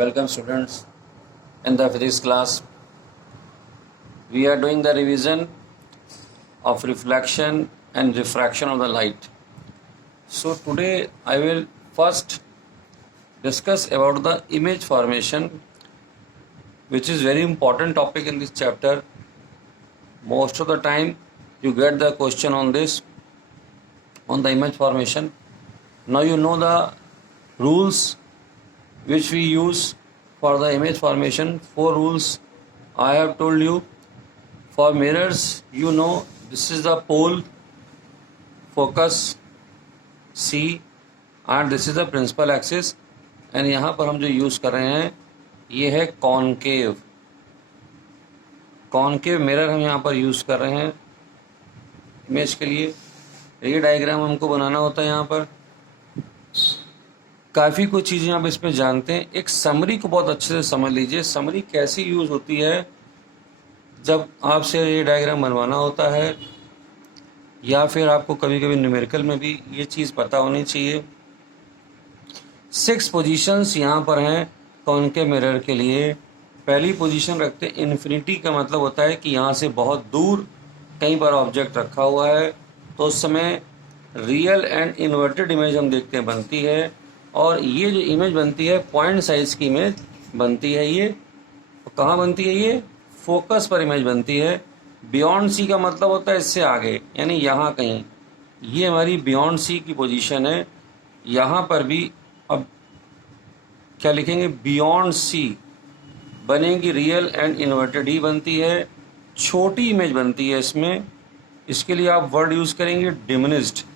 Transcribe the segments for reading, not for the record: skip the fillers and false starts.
Welcome students in the physics class. We are doing the revision of reflection and refraction of the light. So today I will first discuss about the image formation, which is very important topic in this chapter. Most of the time you get the question on this, on the image formation. Now you know the rules which we use for the image formation. 4 rules I have told you. For mirrors, you know this is the pole, focus, C, and this is the principal axis. and यहाँ पर हम जो use कर रहे हैं ये है concave mirror हम यहाँ पर यूज़ कर रहे हैं इमेज के लिए. ये डायग्राम हमको बनाना होता है. यहाँ पर काफ़ी कुछ चीज़ें आप इसमें जानते हैं. एक समरी को बहुत अच्छे से समझ लीजिए. समरी कैसी यूज़ होती है जब आपसे ये डायग्राम बनवाना होता है, या फिर आपको कभी कभी न्यूमेरिकल में भी ये चीज़ पता होनी चाहिए. 6 पोजीशंस यहाँ पर हैं कॉनकेव मिरर के लिए. पहली पोजीशन रखते हैं इन्फिनिटी. का मतलब होता है कि यहाँ से बहुत दूर कहीं पर ऑब्जेक्ट रखा हुआ है तो उस समय रियल एंड इन्वर्टेड इमेज हम देखते हैं बनती है. और ये जो इमेज बनती है पॉइंट साइज की इमेज बनती है. ये कहाँ बनती है? ये फोकस पर इमेज बनती है. बियॉन्ड सी का मतलब होता है इससे आगे, यानी यहाँ कहीं. ये हमारी बियॉन्ड सी की पोजीशन है. यहाँ पर भी अब क्या लिखेंगे? बियॉन्ड सी बनेगी रियल एंड इन्वर्टेड ही बनती है. छोटी इमेज बनती है इसमें. इसके लिए आप वर्ड यूज़ करेंगे डिमिनिश्ड.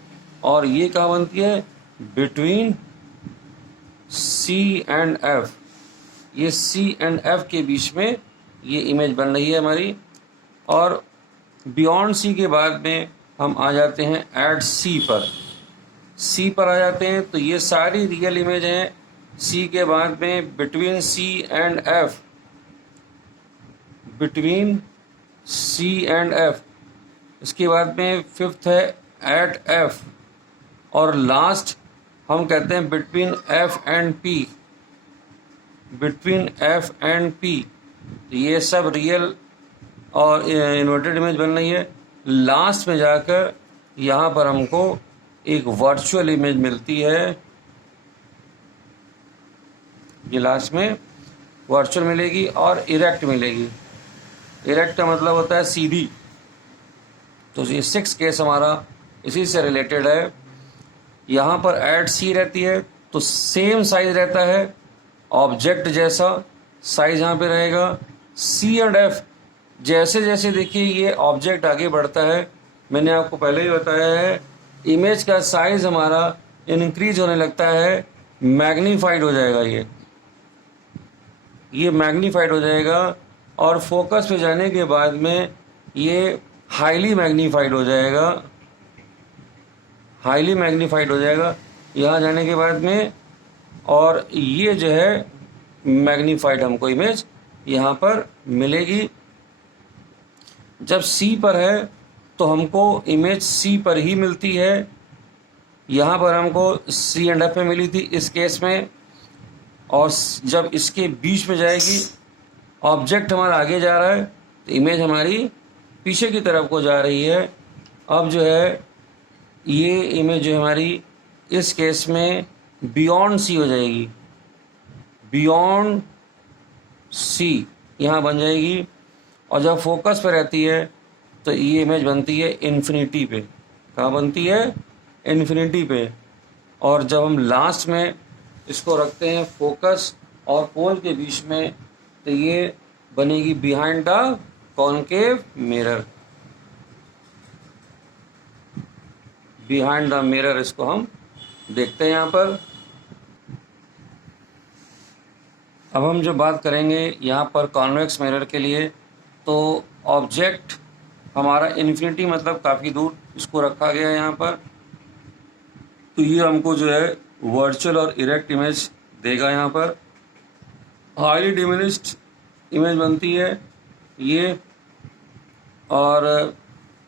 और ये कहाँ बनती है? Between C and F. ये सी एंड एफ के बीच में ये इमेज बन रही है हमारी. और बियॉन्ड सी के बाद में हम आ जाते हैं एट सी पर. सी पर आ जाते हैं तो ये सारी रियल इमेज हैं. सी के बाद में between C and F, between C and F. इसके बाद में फिफ्थ है एट एफ. और लास्ट हम कहते हैं between F and P, between F and P. ये सब रियल और इन्वर्टेड इमेज बन रही है. लास्ट में जाकर यहाँ पर हमको एक वर्चुअल इमेज मिलती है. ये लास्ट में वर्चुअल मिलेगी और इरेक्ट मिलेगी. इरेक्ट का मतलब होता है सीधी. तो ये 6 केस हमारा इसी से रिलेटेड है. यहाँ पर एट सी रहती है तो सेम साइज रहता है ऑब्जेक्ट जैसा साइज यहाँ पे रहेगा. सी एंड एफ जैसे जैसे देखिए ये ऑब्जेक्ट आगे बढ़ता है, मैंने आपको पहले ही बताया है, इमेज का साइज हमारा इंक्रीज होने लगता है, मैग्नीफाइड हो जाएगा. ये मैग्नीफाइड हो जाएगा. और फोकस पे जाने के बाद में ये हाईली मैग्नीफाइड हो जाएगा. हाईली मैग्नीफाइड हो जाएगा यहाँ जाने के बाद में. और ये जो है मैग्नीफाइड हमको इमेज यहाँ पर मिलेगी. जब सी पर है तो हमको इमेज सी पर ही मिलती है. यहाँ पर हमको सी एंड एफ में मिली थी इस केस में. और जब इसके बीच में जाएगी, ऑब्जेक्ट हमारा आगे जा रहा है तो इमेज हमारी पीछे की तरफ को जा रही है. अब जो है ये इमेज जो हमारी इस केस में बियॉन्ड सी हो जाएगी. बियॉन्ड सी यहाँ बन जाएगी. और जब फोकस पे रहती है तो ये इमेज बनती है इन्फिनिटी पे. कहाँ बनती है? इन्फिनिटी पे. और जब हम लास्ट में इसको रखते हैं फोकस और पोल के बीच में तो ये बनेगी behind the concave mirror. Behind the mirror इसको हम देखते हैं यहाँ पर. अब हम जो बात करेंगे यहाँ पर कॉन्वेक्स मिरर के लिए, तो ऑब्जेक्ट हमारा इन्फिनिटी मतलब काफ़ी दूर इसको रखा गया है यहाँ पर. तो ये हमको जो है वर्चुअल और इरेक्ट इमेज देगा. यहाँ पर हाईली डिमिनिश्ड इमेज बनती है ये. और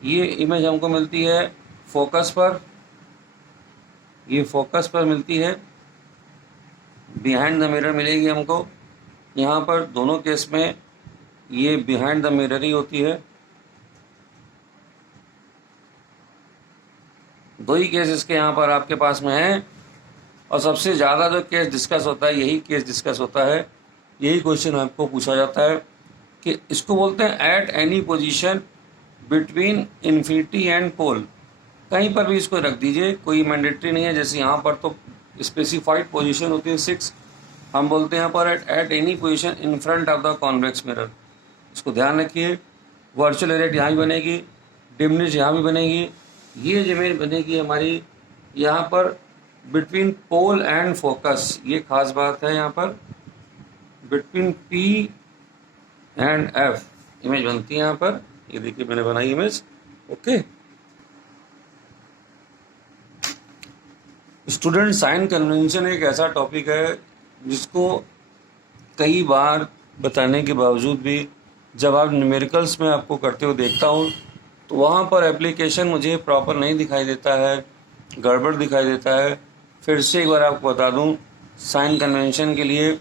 ये इमेज हमको मिलती है फोकस पर. ये फोकस पर मिलती है. बिहाइंड द मिरर मिलेगी हमको यहाँ पर दोनों केस में ये बिहाइंड द मिरर ही होती है। दो ही केस इसके यहाँ पर आपके पास में है, और सबसे ज़्यादा जो केस डिस्कस होता है यही केस डिस्कस होता है। यही क्वेश्चन आपको पूछा जाता है कि इसको बोलते हैं at any position between infinity and pole. कहीं पर भी इसको रख दीजिए, कोई मैंडेटरी नहीं है। जैसे यहाँ पर तो स्पेसिफाइड पोजीशन होती है 6, हम बोलते हैं यहाँ पर eight any position in front of the convex mirror. इसको ध्यान रखिए। वर्चुअल एरिया यहाँ भी बनेगी, डिमनिश यहाँ भी बनेगी। ये जो इमेज बनेगी हमारी यहाँ पर बिटवीन पोल एंड फोकस, ये खास बात है। यहाँ पर between P and F image बनती है यहाँ पर। ये देखिए मैंने बनाई image. Okay student, sign convention एक ऐसा टॉपिक है जिसको कई बार बताने के बावजूद भी जब आप न्यूमेरिकल्स में आपको करते हुए देखता हूँ तो वहाँ पर एप्लीकेशन मुझे प्रॉपर नहीं दिखाई देता है, गड़बड़ दिखाई देता है। फिर से एक बार आपको बता दूँ, साइन कन्वेंशन के लिए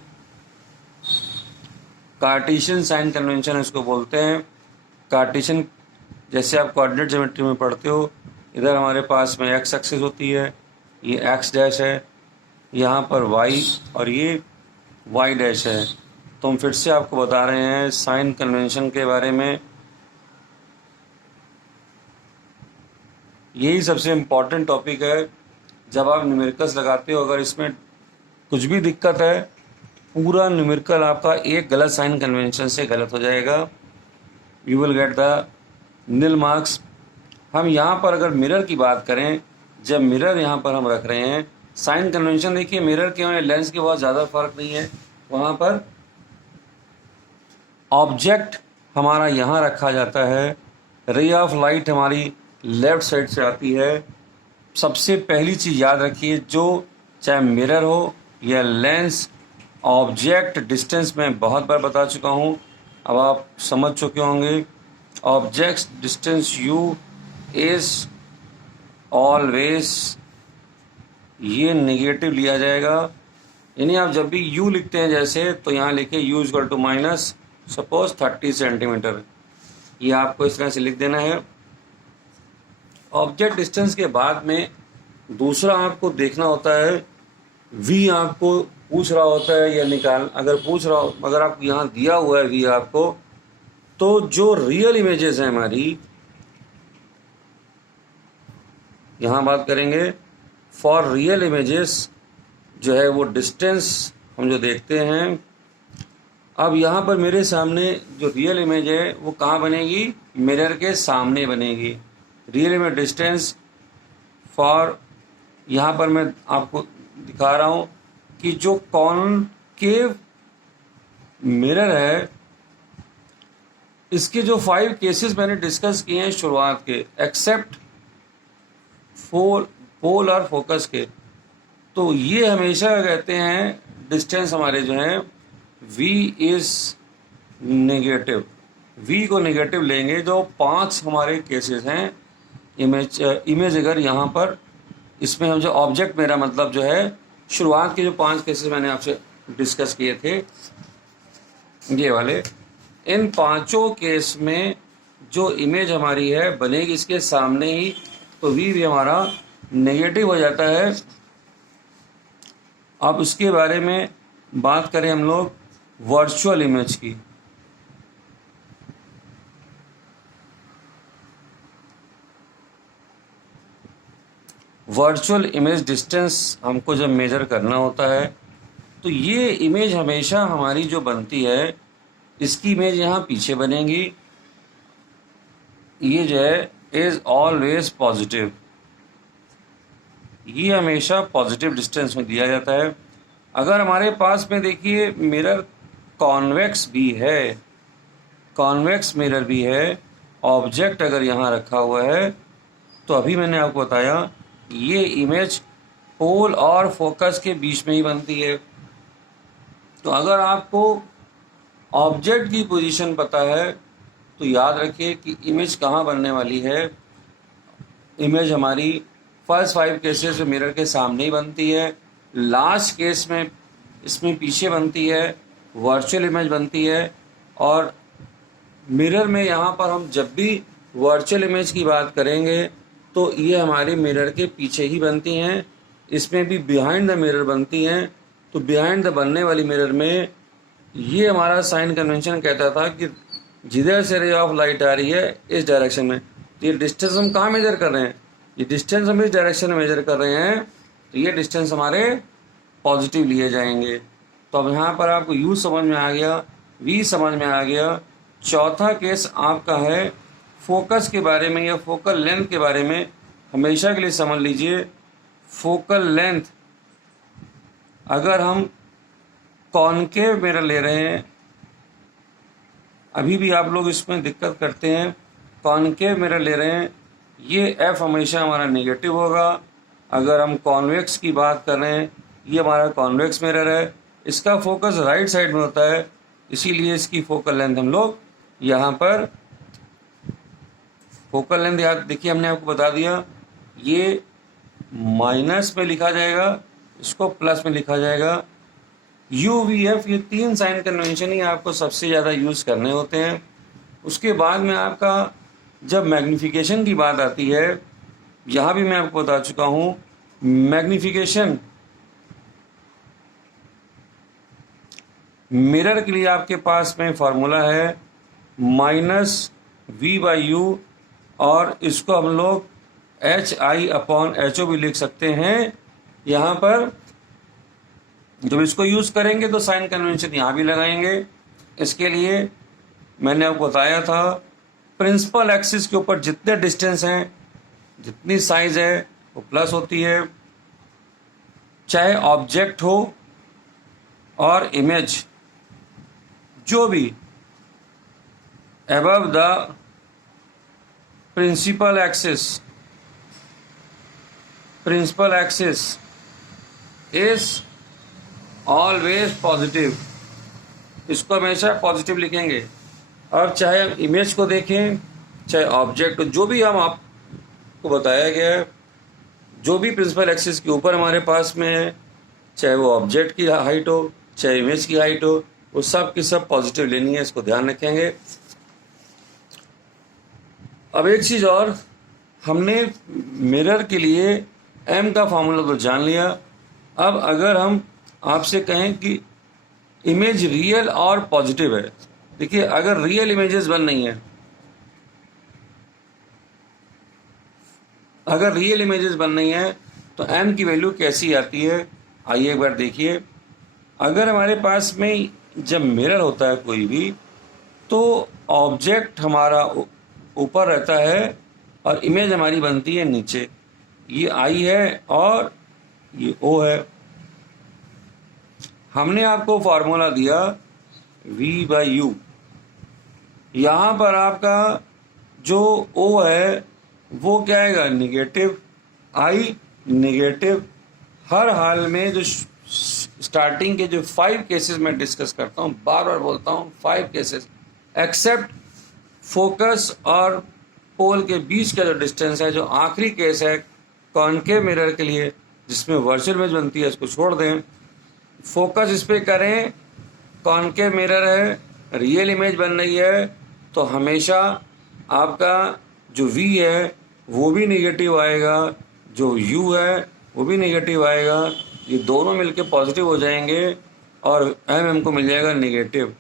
कार्टेशियन साइन कन्वेंशन इसको बोलते हैं। कार्टेशियन जैसे आप कोऑर्डिनेट ज्योमेट्री में पढ़ते हो, इधर हमारे पास में एक्स एक्सिस होती है, ये एक्स डैश है, यहाँ पर वाई और ये वाई डैश है। तो हम फिर से आपको बता रहे हैं साइन कन्वेंशन के बारे में। यही सबसे इम्पॉर्टेंट टॉपिक है जब आप न्यूमेरिकल्स लगाते हो। अगर इसमें कुछ भी दिक्कत है, पूरा न्यूमेरिकल आपका एक गलत साइन कन्वेंशन से गलत हो जाएगा। You will get the nil marks. हम यहाँ पर अगर मिरर की बात करें, जब मिरर यहाँ पर हम रख रहे हैं, साइन कन्वेंशन देखिए मिरर के और लेंस के बहुत ज़्यादा फर्क नहीं है। वहाँ पर ऑब्जेक्ट हमारा यहाँ रखा जाता है, रे ऑफ लाइट हमारी लेफ्ट साइड से आती है। सबसे पहली चीज़ याद रखिए, जो चाहे मिरर हो या लेंस, ऑब्जेक्ट डिस्टेंस में बहुत बार बता चुका हूँ, अब आप समझ चुके होंगे। Object distance u is always, ये नेगेटिव लिया जाएगा। यानी आप जब भी u लिखते हैं जैसे, तो यहाँ लिखे u equal to minus suppose 30 centimetre, ये आपको इस तरह से लिख देना है। ऑब्जेक्ट डिस्टेंस के बाद में दूसरा आपको देखना होता है, v आपको पूछ रहा होता है या निकाल, अगर पूछ रहा हो, अगर आपको यहाँ दिया हुआ है v आपको, तो जो रियल इमेजेस हैं हमारी, यहाँ बात करेंगे फॉर रियल इमेजेस जो है वो डिस्टेंस हम जो देखते हैं। अब यहाँ पर मेरे सामने जो रियल इमेज है वो कहाँ बनेगी, मिरर के सामने बनेगी। रियल इमेज डिस्टेंस फॉर, यहाँ पर मैं आपको दिखा रहा हूँ कि जो कॉनकेव मिरर है, इसके जो 5 केसेस मैंने डिस्कस किए हैं शुरुआत के, एक्सेप्ट पोल और फोकस के, तो ये हमेशा कहते हैं डिस्टेंस हमारे जो हैं v इज नेगेटिव। v को नेगेटिव लेंगे। जो 5 हमारे केसेस हैं, इमेज अगर यहाँ पर इसमें हम जो ऑब्जेक्ट, मेरा मतलब जो है शुरुआत के जो 5 केसेस मैंने आपसे डिस्कस किए थे, ये वाले, इन 5 केस में जो इमेज हमारी है बनेगी इसके सामने ही, तो v भी हमारा नेगेटिव हो जाता है। अब उसके बारे में बात करें हम लोग वर्चुअल इमेज की। वर्चुअल इमेज डिस्टेंस हमको जब मेजर करना होता है, तो ये इमेज हमेशा हमारी जो बनती है, इसकी इमेज यहाँ पीछे बनेगी। ये जो है इज ऑलवेज पॉजिटिव, ये हमेशा पॉजिटिव डिस्टेंस में दिया जाता है। अगर हमारे पास में देखिए मिरर कॉन्वेक्स भी है, कॉन्वेक्स मिरर भी है, ऑब्जेक्ट अगर यहाँ रखा हुआ है, तो अभी मैंने आपको बताया ये इमेज पोल और फोकस के बीच में ही बनती है। तो अगर आपको ऑब्जेक्ट की पोजीशन पता है तो याद रखिए कि इमेज कहाँ बनने वाली है। इमेज हमारी फर्स्ट 5 केसेस में मिरर के सामने ही बनती है, लास्ट केस में इसमें पीछे बनती है, वर्चुअल इमेज बनती है। और मिरर में यहाँ पर हम जब भी वर्चुअल इमेज की बात करेंगे तो ये हमारे मिरर के पीछे ही बनती हैं। इसमें भी बिहाइंड द मिरर बनती हैं। तो बिहाइंड द बनने वाली मिरर में ये हमारा साइन कन्वेंशन कहता था कि जिधर से रे ऑफ लाइट आ रही है इस डायरेक्शन में, तो ये डिस्टेंस हम कहाँ मेजर कर रहे हैं, ये डिस्टेंस हम इस डायरेक्शन में मेजर कर रहे हैं, तो ये डिस्टेंस हमारे पॉजिटिव लिए जाएंगे। तो अब यहाँ पर आपको यू समझ में आ गया, वी समझ में आ गया। चौथा केस आपका है फोकस के बारे में या फोकल लेंथ के बारे में। हमेशा के लिए समझ लीजिए, फोकल लेंथ अगर हम कॉनकेव मिरर ले रहे हैं, अभी भी आप लोग इसमें दिक्कत करते हैं, कॉनकेव मिरर ले रहे हैं, ये एफ हमेशा हमारा नेगेटिव होगा। अगर हम कॉन्वेक्स की बात कर रहे हैं, ये हमारा कॉन्वेक्स मिरर है, इसका फोकस राइट साइड में होता है, इसीलिए इसकी फोकल लेंथ हम लोग यहाँ पर फोकल लेंथ याद देखिए हमने आपको बता दिया, ये माइनस में लिखा जाएगा, इसको प्लस में लिखा जाएगा। यू वी एफ ये 3 साइन कन्वेंशन ही आपको सबसे ज़्यादा यूज़ करने होते हैं। उसके बाद में आपका जब मैग्नीफिकेशन की बात आती है, यहाँ भी मैं आपको बता चुका हूँ, मैग्नीफिकेशन मिरर के लिए आपके पास में फॉर्मूला है -v/u, और इसको हम लोग HI/HO भी लिख सकते हैं। यहाँ पर जब इसको यूज़ करेंगे तो साइन कन्वेंशन यहाँ भी लगाएंगे। इसके लिए मैंने आपको बताया था, प्रिंसिपल एक्सिस के ऊपर जितने डिस्टेंस हैं, जितनी साइज है वो प्लस होती है, चाहे ऑब्जेक्ट हो और इमेज, जो भी above the principal axis is always positive, इसको हमेशा पॉजिटिव लिखेंगे। और चाहे हम इमेज को देखें, चाहे ऑब्जेक्ट, जो भी हम आपको बताया गया है, जो भी प्रिंसिपल एक्सिस के ऊपर हमारे पास में है, चाहे वो ऑब्जेक्ट की हाइट हो, चाहे इमेज की हाइट हो, वो सब की सब पॉजिटिव लेनी है, इसको ध्यान रखेंगे। अब एक चीज़ और, हमने मिरर के लिए एम का फॉर्मूला तो जान लिया। अब अगर हम आपसे कहें कि इमेज रियल और पॉजिटिव है, देखिए अगर रियल इमेजेस बन रही हैं, अगर रियल इमेजेस बन रही हैं तो एम की वैल्यू कैसी आती है, आइए एक बार देखिए। अगर हमारे पास में जब मिरर होता है कोई भी, तो ऑब्जेक्ट हमारा ऊपर रहता है और इमेज हमारी बनती है नीचे। ये आई है और ये ओ है। हमने आपको फॉर्मूला दिया v/u। यहाँ पर आपका जो ओ है वो क्या आएगा, नेगेटिव। आई नेगेटिव। हर हाल में जो स्टार्टिंग के जो 5 केसेस मैं डिस्कस करता हूँ, बार बार बोलता हूँ 5 केसेस, एक्सेप्ट फोकस और पोल के बीच का जो डिस्टेंस है, जो आखिरी केस है कॉनकेव मिरर के लिए जिसमें वर्चुअल इमेज बनती है, इसको छोड़ दें। फोकस इस पर करें, कॉनकेव मिरर है, रियल इमेज बन रही है, तो हमेशा आपका जो v है वो भी नेगेटिव आएगा, जो u है वो भी नेगेटिव आएगा। ये दोनों मिलके पॉजिटिव हो जाएंगे और एम को मिल जाएगा नेगेटिव।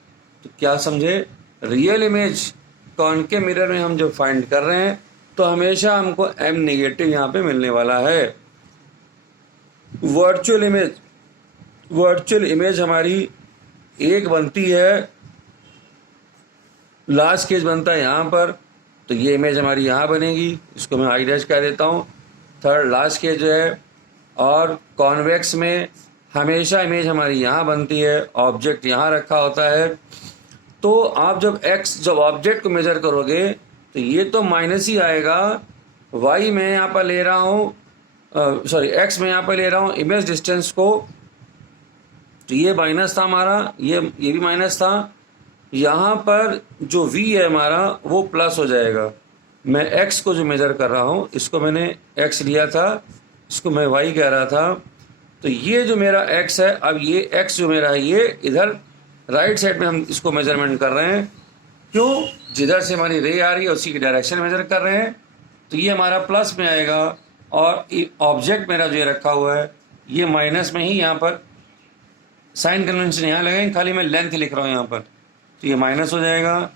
तो क्या समझे, रियल इमेज कॉनकेव मिरर में हम जब फाइंड कर रहे हैं तो हमेशा हमको एम नेगेटिव यहाँ पे मिलने वाला है। वर्चुअल इमेज हमारी एक बनती है, लास्ट केस बनता है यहाँ पर, तो ये इमेज हमारी यहाँ बनेगी, इसको मैं आई डैश कह देता हूँ। थर्ड लास्ट केस जो है, और कॉन्वेक्स में हमेशा इमेज हमारी यहाँ बनती है, ऑब्जेक्ट यहाँ रखा होता है। तो आप जब ऑब्जेक्ट को मेजर करोगे तो ये तो माइनस ही आएगा। वाई में यहाँ पर ले रहा हूँ, एक्स में यहाँ पर ले रहा हूँ इमेज डिस्टेंस को, तो ये माइनस था हमारा, ये भी माइनस था। यहाँ पर जो v है हमारा वो प्लस हो जाएगा। मैं x को जो मेजर कर रहा हूँ, इसको मैंने x लिया था, इसको मैं y कह रहा था। तो ये जो मेरा x है, अब ये x जो मेरा है ये इधर राइट साइड में हम इसको मेजरमेंट कर रहे हैं। क्यों? जिधर से हमारी रे आ रही है उसी की डायरेक्शन मेजर कर रहे हैं। तो ये हमारा प्लस में आएगा और ऑब्जेक्ट मेरा जो रखा हुआ है ये माइनस में ही, यहाँ पर साइन कन्वेंशन यहाँ लगाएंगे, खाली मैं लेंथ लिख रहा हूँ यहाँ पर, तो ये माइनस हो जाएगा।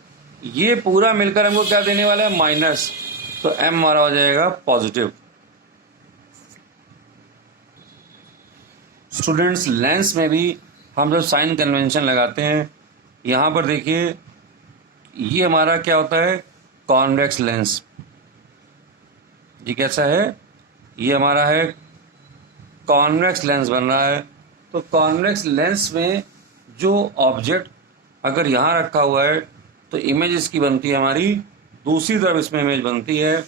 ये पूरा मिलकर हमको क्या देने वाला है? माइनस। तो m हमारा हो जाएगा पॉजिटिव। स्टूडेंट्स, लेंस में भी हम जब साइन कन्वेंशन लगाते हैं, यहाँ पर देखिए ये हमारा क्या होता है? Convex lens. ये कैसा है? ये हमारा है कॉन्वेक्स लेंस बन रहा है। तो कॉन्वेक्स लेंस में जो ऑब्जेक्ट अगर यहाँ रखा हुआ है तो इमेज इसकी बनती है हमारी, दूसरी तरफ इसमें इमेज बनती है।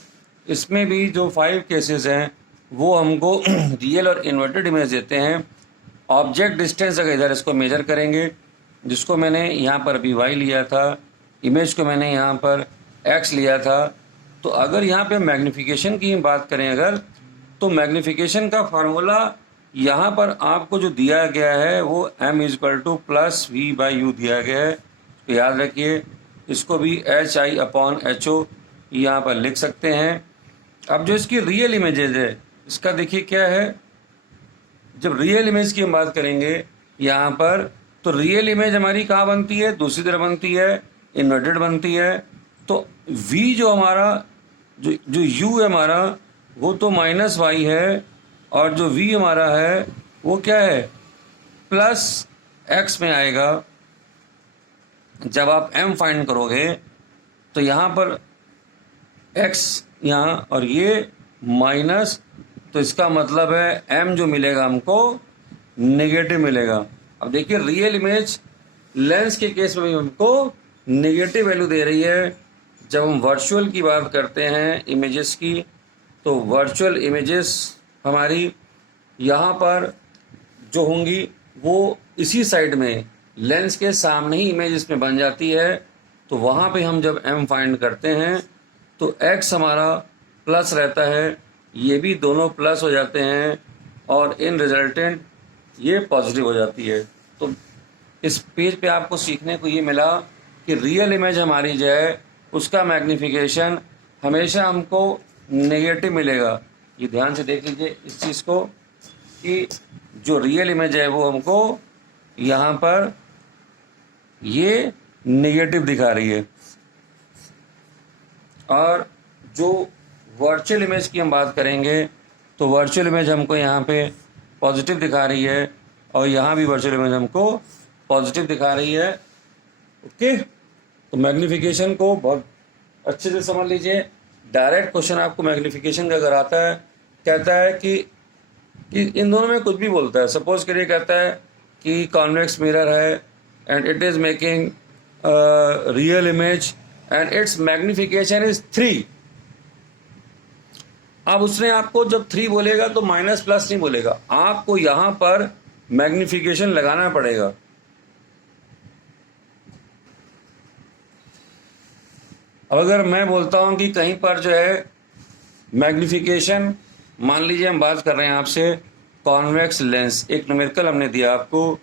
इसमें भी जो 5 केसेस हैं वो हमको रियल और इन्वर्टेड इमेज देते हैं। ऑब्जेक्ट डिस्टेंस अगर इधर इसको मेजर करेंगे, जिसको मैंने यहाँ पर अभी y लिया था, इमेज को मैंने यहाँ पर x लिया था, तो अगर यहाँ पे मैग्नीफिकेशन की बात करें अगर, तो मैग्नीफिकेशन का फार्मूला यहाँ पर आपको जो दिया गया है वो m=+v/u दिया गया है। तो याद रखिए, इसको भी HI/HO यहाँ पर लिख सकते हैं। अब जो इसकी रियल इमेजेज है, इसका देखिए क्या है, जब रियल इमेज की हम बात करेंगे यहाँ पर, तो रियल इमेज हमारी कहाँ बनती है? दूसरी तरफ बनती है, इन्वर्टेड बनती है। तो v जो हमारा जो u है हमारा वो तो -y है, और जो v हमारा है वो क्या है? +x में आएगा। जब आप m फाइंड करोगे तो यहाँ पर x यहाँ और ये माइनस, तो इसका मतलब है m जो मिलेगा हमको नेगेटिव मिलेगा। अब देखिए रियल इमेज लेंस के केस में भी हमको नेगेटिव वैल्यू दे रही है। जब हम वर्चुअल की बात करते हैं इमेजेस की, तो वर्चुअल इमेजेस हमारी यहाँ पर जो होंगी वो इसी साइड में लेंस के सामने ही इमेज इसमें बन जाती है। तो वहाँ पे हम जब m फाइंड करते हैं तो x हमारा प्लस रहता है, ये भी दोनों प्लस हो जाते हैं, और इन रिजल्टेंट ये पॉजिटिव हो जाती है। तो इस पेज पे आपको सीखने को ये मिला कि रियल इमेज हमारी जो है उसका मैग्नीफिकेशन हमेशा हमको नेगेटिव मिलेगा। ये ध्यान से देख लीजिए इस चीज़ को कि जो रियल इमेज है वो हमको यहाँ पर ये नेगेटिव दिखा रही है, और जो वर्चुअल इमेज की हम बात करेंगे तो वर्चुअल इमेज हमको यहाँ पे पॉजिटिव दिखा रही है, और यहाँ भी वर्चुअल इमेज हमको पॉजिटिव दिखा रही है। ओके, तो मैग्नीफिकेशन को बहुत अच्छे से समझ लीजिए। डायरेक्ट क्वेश्चन आपको मैग्नीफिकेशन का अगर आता है, कहता है कि इन दोनों में कुछ भी बोलता है। सपोज करिए कहता है कि कॉन्वेक्स मिरर है and it is making real image and it's magnification is 3। अब उसने आपको जब 3 बोलेगा तो माइनस प्लस नहीं बोलेगा, आपको यहाँ पर मैग्नीफिकेशन लगाना पड़ेगा। अब अगर मैं बोलता हूँ कि कहीं पर जो है मैग्नीफिकेशन, मान लीजिए हम बात कर रहे हैं आपसे कॉन्वेक्स लेंस, एक न्यूमेरिकल हमने दिया आपको,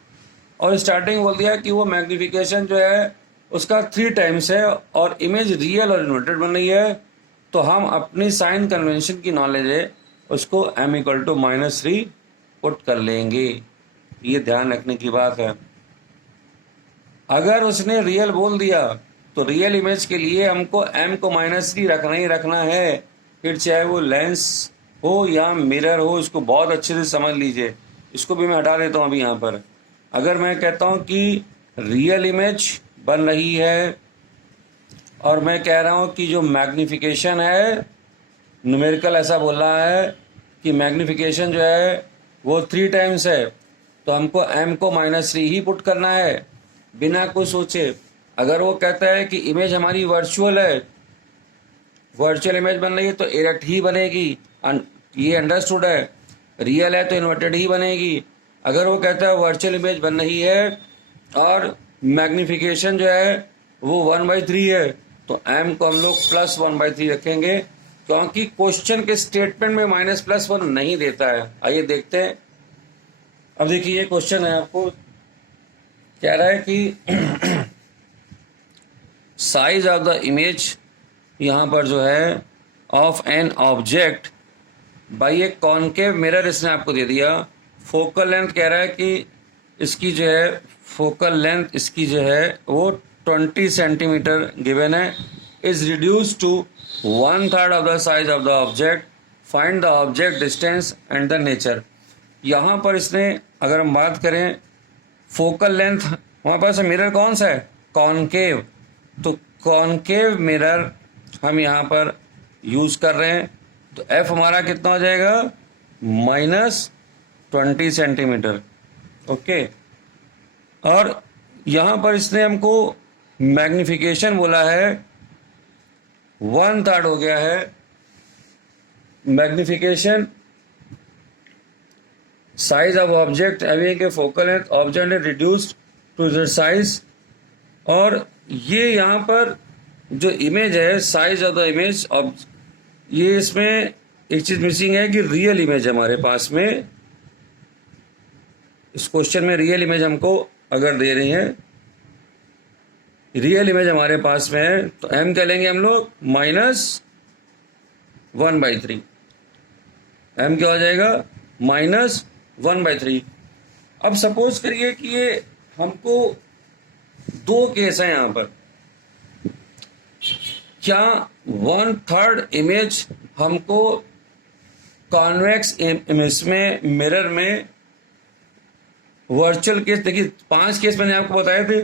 और स्टार्टिंग बोल दिया कि वो मैग्नीफिकेशन जो है उसका 3 टाइम्स है और इमेज रियल और इन्वर्टेड बन रही है, तो हम अपनी साइन कन्वेंशन की नॉलेज है उसको m=-3 पुट कर लेंगे। ये ध्यान रखने की बात है। अगर उसने रियल बोल दिया तो रियल इमेज के लिए हमको m को -3 रखना ही रखना है, फिर चाहे वो लेंस हो या मिरर हो। इसको बहुत अच्छे से समझ लीजिए। इसको भी मैं हटा देता हूँ अभी यहाँ पर। अगर मैं कहता हूँ कि रियल इमेज बन रही है और मैं कह रहा हूँ कि जो मैग्नीफिकेशन है, न्यूमेरिकल ऐसा बोल रहा है कि मैग्नीफिकेशन जो है वो 3 टाइम्स है, तो हमको m को -3 ही पुट करना है बिना कुछ सोचे। अगर वो कहता है कि इमेज हमारी वर्चुअल है, वर्चुअल इमेज बन रही है तो इरेक्ट ही बनेगी, ये अंडरस्टूड है। रियल है तो इन्वर्टेड ही बनेगी। अगर वो कहता है वर्चुअल इमेज बन रही है और मैग्नीफिकेशन जो है वो 1/3 है, तो m को हम लोग +1/3 रखेंगे, क्योंकि क्वेश्चन के स्टेटमेंट में -+1 नहीं देता है। आइए देखते हैं। अब देखिए ये क्वेश्चन है आपको कह रहा है कि साइज ऑफ द इमेज यहाँ पर जो है of an object by A concave mirror इसने आपको दे दिया। फोकल लेंथ कह रहा है कि इसकी जो है फोकल लेंथ इसकी जो है वो 20 सेंटीमीटर गिवन है, is reduce to 1/3 of the size of the object, find the object distance and the nature. यहाँ पर इसने अगर हम बात करें फोकल लेंथ, हमारे पास मिरर कौन सा है, कॉनकेव, तो कॉनकेव मिरर हम यहाँ पर यूज कर रहे हैं, तो एफ हमारा कितना हो जाएगा, -20 सेंटीमीटर। ओके, और यहाँ पर इसने हमको मैग्निफिकेशन बोला है 1/3 हो गया है magnification size of object having a focal length object is reduced to the size. और ये यहाँ पर जो इमेज है size of the image of, ये इसमें एक चीज मिसिंग है कि रियल इमेज हमारे पास में, इस क्वेश्चन में रियल इमेज हमको अगर दे रही है, रियल इमेज हमारे पास में है, तो एम क्या लेंगे हम लोग, -1/3। एम क्या हो जाएगा, -1/3। अब सपोज करिए कि ये हमको दो केस है यहाँ पर, क्या 1/3 इमेज हमको कॉन्वेक्स इमेज में मिरर में वर्चुअल केस, देखिए 5 केस मैंने आपको बताए थे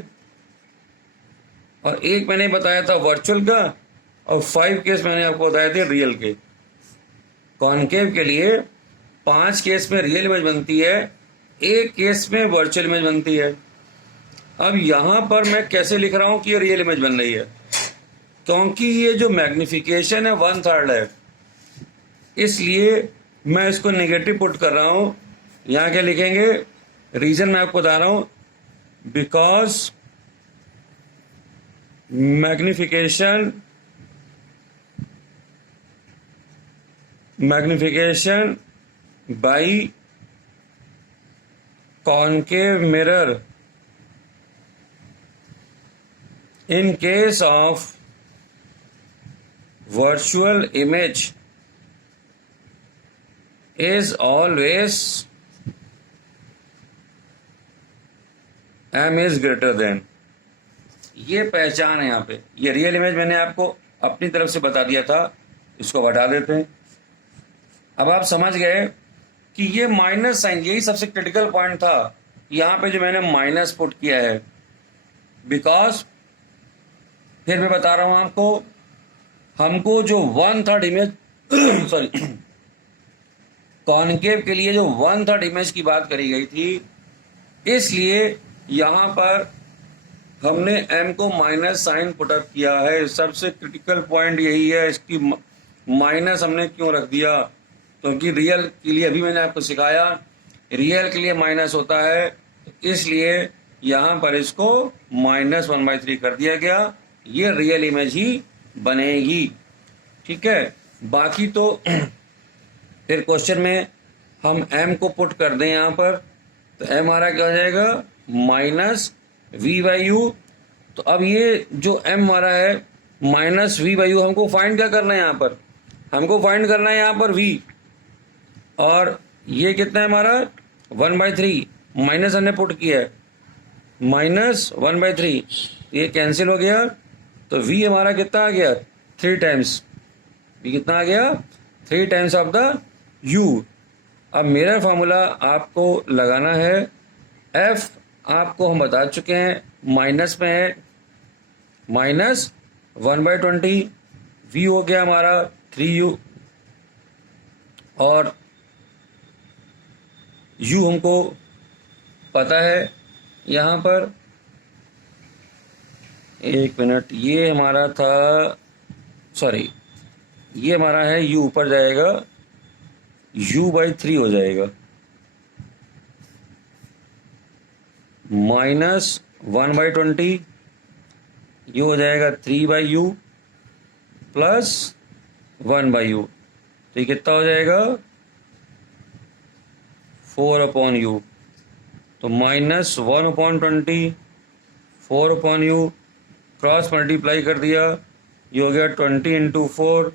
और एक मैंने बताया था वर्चुअल का, और 5 केस मैंने आपको बताए थे रियल के। कॉनकेव के लिए 5 केस में रियल इमेज बनती है, एक केस में वर्चुअल इमेज बनती है। अब यहां पर मैं कैसे लिख रहा हूं कि ये रियल इमेज बन रही है, क्योंकि ये जो मैग्निफिकेशन है 1/3 है, इसलिए मैं इसको नेगेटिव पुट कर रहा हूं। यहां क्या लिखेंगे, रीजन मैं आपको बता रहा हूं, because magnification by concave mirror in case of virtual image is always m is greater than। ये पहचान है यहाँ पे, ये रियल इमेज मैंने आपको अपनी तरफ से बता दिया था, इसको हटा देते हैं। अब आप समझ गए कि ये माइनस साइन, यही सबसे क्रिटिकल पॉइंट था यहाँ पे जो मैंने माइनस पुट किया है, बिकॉज फिर मैं बता रहा हूं आपको, हमको जो 1/3 इमेज सॉरी कॉनकेव के लिए जो 1/3 इमेज की बात करी गई थी, इसलिए यहां पर हमने m को माइनस साइन पुटअप किया है। सबसे क्रिटिकल पॉइंट यही है, इसकी माइनस हमने क्यों रख दिया, क्योंकि रियल के लिए अभी मैंने आपको सिखाया रियल के लिए माइनस होता है, इसलिए यहां पर इसको -1/3 कर दिया गया, ये रियल इमेज ही बनेगी। ठीक है, बाकी तो फिर क्वेश्चन में हम m को पुट कर दें यहाँ पर, तो m हमारा क्या हो जाएगा, -v/u। तो अब ये जो m हमारा है -v/u, हमको फाइंड क्या करना है यहाँ पर, हमको फाइंड करना है यहाँ पर v, और ये कितना है हमारा 1/3, माइनस हमने पुट किया है -1/3, ये कैंसिल हो गया, तो v हमारा कितना आ गया, 3 टाइम्स, v कितना आ गया, 3 टाइम्स ऑफ द u। अब मेरा फॉर्मूला आपको लगाना है, f आपको हम बता चुके हैं माइनस में है, -1/20, v हो गया हमारा 3u, और u हमको पता है यहाँ पर, एक मिनट, ये हमारा था, सॉरी ये हमारा है u ऊपर जाएगा, u/3 हो जाएगा, -1/20, ये हो जाएगा 3/u प्लस 1/u, तो ये कितना हो जाएगा 4/u, तो -1/20 4/u, क्रॉस मल्टीप्लाई कर दिया, ये हो गया 20 × 4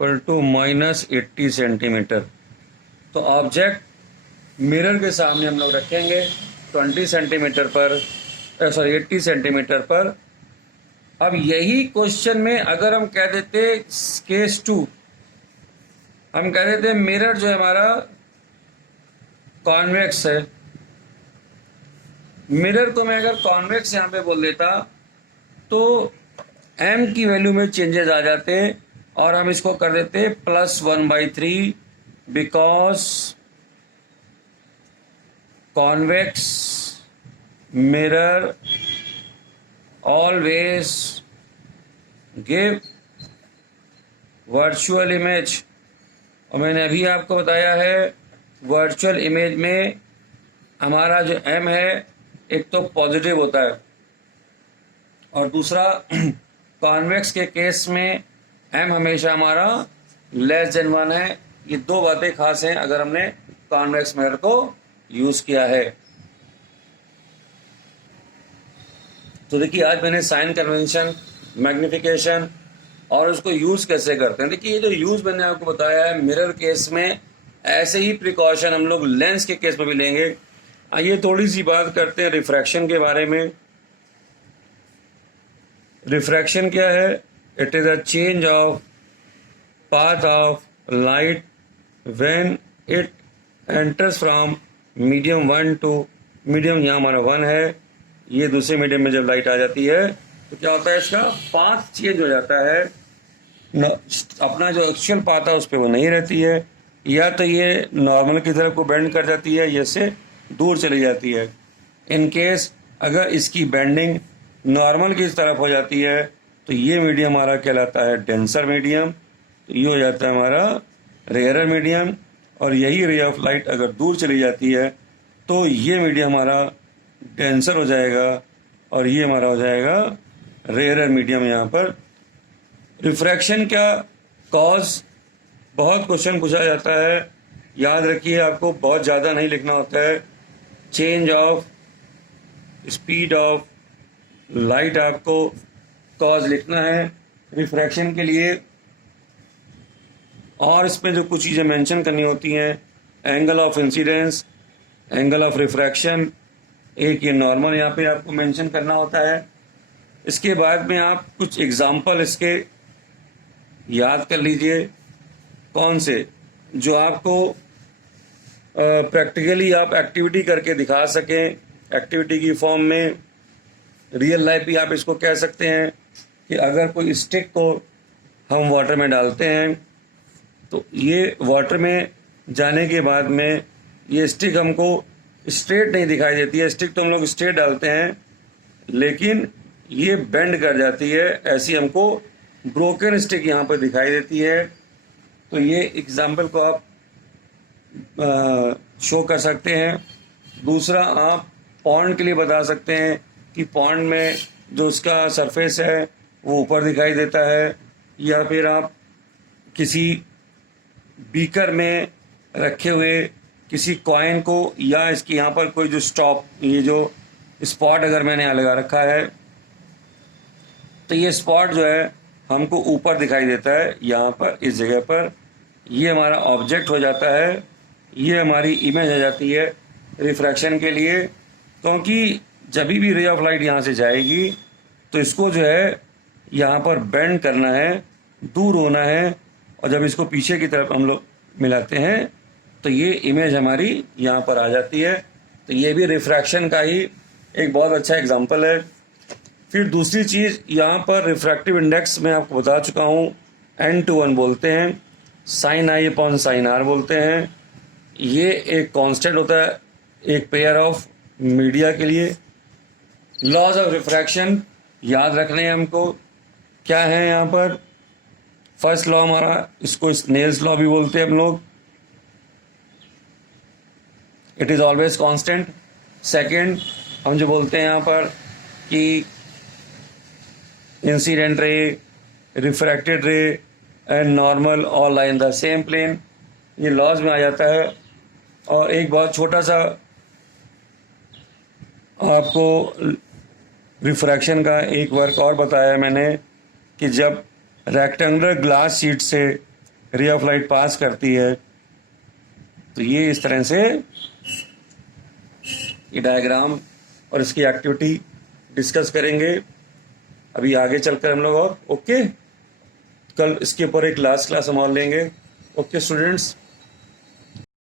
= -80 सेंटीमीटर। तो ऑब्जेक्ट मिरर के सामने हम लोग रखेंगे 20 सेंटीमीटर पर, 80 सेंटीमीटर पर। अब यही क्वेश्चन में अगर हम कह देते केस 2, हम कह देते मिरर जो है हमारा कॉन्वेक्स है, मिरर को मैं अगर कॉन्वेक्स यहाँ पे बोल देता तो m की वैल्यू में चेंजेस आ जाते और हम इसको कर देते +1/3, because convex mirror always give virtual image. और मैंने अभी आपको बताया है वर्चुअल इमेज में हमारा जो m है एक तो पॉजिटिव होता है और दूसरा कॉन्वेक्स के केस में m हमेशा हमारा <<1 है। ये दो बातें खास हैं अगर हमने कॉन्वेक्स मिरर को यूज किया है। तो देखिए आज मैंने साइन कन्वेंशन, मैग्निफिकेशन और उसको यूज कैसे करते हैं। देखिए ये जो यूज मैंने आपको बताया है मिरर केस में, ऐसे ही प्रिकॉशन हम लोग लेंस के केस में भी लेंगे। आइए थोड़ी सी बात करते हैं रिफ्रैक्शन के बारे में। रिफ्रैक्शन क्या है? It is a change of path of light when it enters from medium 1 to medium, यहाँ हमारा 1 है, ये दूसरे मीडियम में जब लाइट आ जाती है तो क्या होता है, इसका पाथ चेंज हो जाता है। अपना जो एक्चुअल पाथ है उस पर वो नहीं रहती है, या तो ये नॉर्मल की तरफ को बेंड कर जाती है या से दूर चली जाती है। इन केस अगर इसकी बेंडिंग नॉर्मल की तरफ हो जाती है तो ये मीडियम हमारा कहलाता है डेंसर मीडियम, तो ये हो जाता है हमारा रेयरर मीडियम। और यही रे ऑफ लाइट अगर दूर चली जाती है तो ये मीडियम हमारा डेंसर हो जाएगा और ये हमारा हो जाएगा रेयरर मीडियम। यहाँ पर रिफ्रैक्शन क्या कॉज, बहुत क्वेश्चन पूछा जाता है, याद रखिए आपको बहुत ज़्यादा नहीं लिखना होता है। Change of speed of light आपको कॉज लिखना है रिफ्रैक्शन के लिए। और इसमें जो कुछ चीज़ें मेंशन करनी होती हैं, angle of incidence, angle of refraction, एक ये नॉर्मल यहाँ पे आपको मेंशन करना होता है। इसके बाद में आप कुछ एग्जांपल इसके याद कर लीजिए, कौन से जो आपको प्रैक्टिकली आप एक्टिविटी करके दिखा सकें, एक्टिविटी की फॉर्म में। रियल लाइफ भी आप इसको कह सकते हैं कि अगर कोई स्टिक को हम वाटर में डालते हैं तो ये वाटर में जाने के बाद में ये स्टिक हमको स्ट्रेट नहीं दिखाई देती है। स्टिक तो हम लोग स्ट्रेट डालते हैं लेकिन ये बेंड कर जाती है, ऐसी हमको ब्रोकन स्टिक यहाँ पर दिखाई देती है। तो ये एग्जाम्पल को आप शो कर सकते हैं। दूसरा आप पॉन्ड के लिए बता सकते हैं कि पॉन्ड में जो इसका सरफेस है वो ऊपर दिखाई देता है, या फिर आप किसी बीकर में रखे हुए किसी कॉइन को, या इसकी यहाँ पर कोई जो स्टॉप, ये जो स्पॉट अगर मैंने यहाँ लगा रखा है तो ये स्पॉट जो है हमको ऊपर दिखाई देता है, यहाँ पर इस जगह पर ये हमारा ऑब्जेक्ट हो जाता है, ये हमारी इमेज हो जाती है रिफ्रैक्शन के लिए। क्योंकि जब भी रे ऑफ लाइट यहाँ से जाएगी तो इसको जो है यहाँ पर बेंड करना है, दूर होना है, और जब इसको पीछे की तरफ हम लोग मिलाते हैं तो ये इमेज हमारी यहाँ पर आ जाती है। तो ये भी रिफ्रैक्शन का ही एक बहुत अच्छा एग्जांपल है। फिर दूसरी चीज़ यहाँ पर रिफ्रैक्टिव इंडेक्स मैं आपको बता चुका हूँ, n/1 बोलते हैं, sin i upon sin r बोलते हैं। ये एक कांस्टेंट होता है एक पेयर ऑफ मीडिया के लिए। लॉज ऑफ रिफ्रैक्शन याद रखने हैं हमको, क्या है यहाँ पर। फर्स्ट लॉ हमारा, इसको स्नेल्स लॉ भी बोलते हैं हम लोग, it is always constant. Second हम जो बोलते हैं यहाँ पर कि incident ray, refracted ray and normal all lie in the same plane, ये लॉज में आ जाता है। और एक बहुत छोटा सा आपको रिफ्रैक्शन का एक वर्क और बताया मैंने कि जब रेक्टेंगुलर ग्लास शीट से रे ऑफ लाइट पास करती है तो ये इस तरह से ये डायग्राम और इसकी एक्टिविटी डिस्कस करेंगे अभी आगे चलकर हम लोग। और ओके, कल इसके ऊपर एक लास्ट क्लास हम और लेंगे। Okay students.